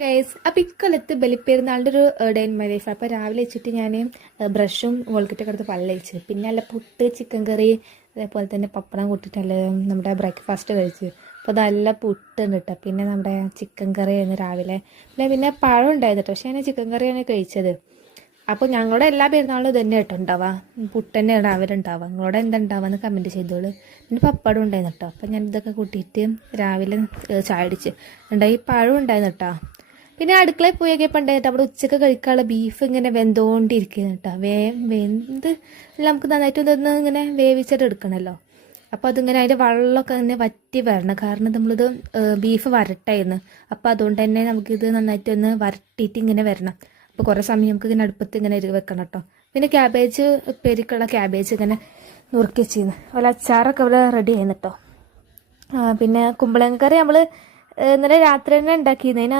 Guys അപ്പം ഇക്കൊല്ലത്ത് ബലിപ്പെരുന്നാളിൻ്റെ ഒരു day in my life. അപ്പോൾ രാവിലെ വെച്ചിട്ട് ഞാൻ ബ്രഷും വോൾക്കിറ്റൊക്കെ എടുത്ത് പല്ല് പിന്നെ അല്ല പുട്ട് ചിക്കൻ കറി അതേപോലെ തന്നെ പപ്പടം കൂട്ടിയിട്ടല്ല നമ്മുടെ ബ്രേക്ക്ഫാസ്റ്റ് കഴിച്ച്. അപ്പോൾ നല്ല പുട്ടുണ്ട് കേട്ടോ. പിന്നെ നമ്മുടെ ചിക്കൻ കറിയായിരുന്നു രാവിലെ. പിന്നെ പഴം ഉണ്ടായിരുന്നു കേട്ടോ. പക്ഷേ ഞാൻ ചിക്കൻ കറിയാണ് കഴിച്ചത്. അപ്പോൾ ഞങ്ങളുടെ എല്ലാ പെരുന്നാളും ഇത് തന്നെ കേട്ടോ ഉണ്ടാവുക. പുട്ട് തന്നെ രാവിലെ ഉണ്ടാവുക. നിങ്ങളുടെ എന്താ ഉണ്ടാവുക കമൻറ്റ് ചെയ്തോളൂ. പിന്നെ പപ്പടം ഉണ്ടായിരുന്നു കേട്ടോ. അപ്പോൾ ഞാൻ ഇതൊക്കെ കൂട്ടിയിട്ട് രാവിലെ ചായ അടിച്ച് ഉണ്ടായി. പഴം ഉണ്ടായിരുന്നു കേട്ടോ. പിന്നെ അടുക്കളയിൽ പോയൊക്കെ ഉണ്ടായിട്ട് അവിടെ ഉച്ചക്ക് കഴിക്കാനുള്ള ബീഫ് ഇങ്ങനെ വെന്തോണ്ടിരിക്കുന്നു കേട്ടോ. വെന്ത് നമുക്ക് നന്നായിട്ട് ഇതൊന്ന് ഇങ്ങനെ വേവിച്ചിട്ട് എടുക്കണമല്ലോ. അപ്പോൾ അതിങ്ങനെ അതിൻ്റെ വെള്ളമൊക്കെ തന്നെ വറ്റി വരണം. കാരണം നമ്മളിത് ബീഫ് വരട്ടായിരുന്നു. അപ്പോൾ അതുകൊണ്ട് തന്നെ നമുക്കിത് നന്നായിട്ടൊന്ന് വരട്ടിയിട്ട് ഇങ്ങനെ വരണം. അപ്പോൾ കുറേ സമയം നമുക്ക് ഇങ്ങനെ അടുപ്പത്ത് ഇങ്ങനെ വെക്കണം കേട്ടോ. പിന്നെ ക്യാബേജ് പെരിക്കുള്ള ക്യാബേജ് ഇങ്ങനെ നുറുക്കി വെച്ചിരുന്നു. അതുപോലെ അച്ചാറൊക്കെ ഇവിടെ റെഡി ആയിരുന്നു കേട്ടോ. പിന്നെ കുമ്പളങ്ങ കറി നമ്മൾ ഇന്നലെ രാത്രി തന്നെ ഉണ്ടാക്കിയിരുന്നു.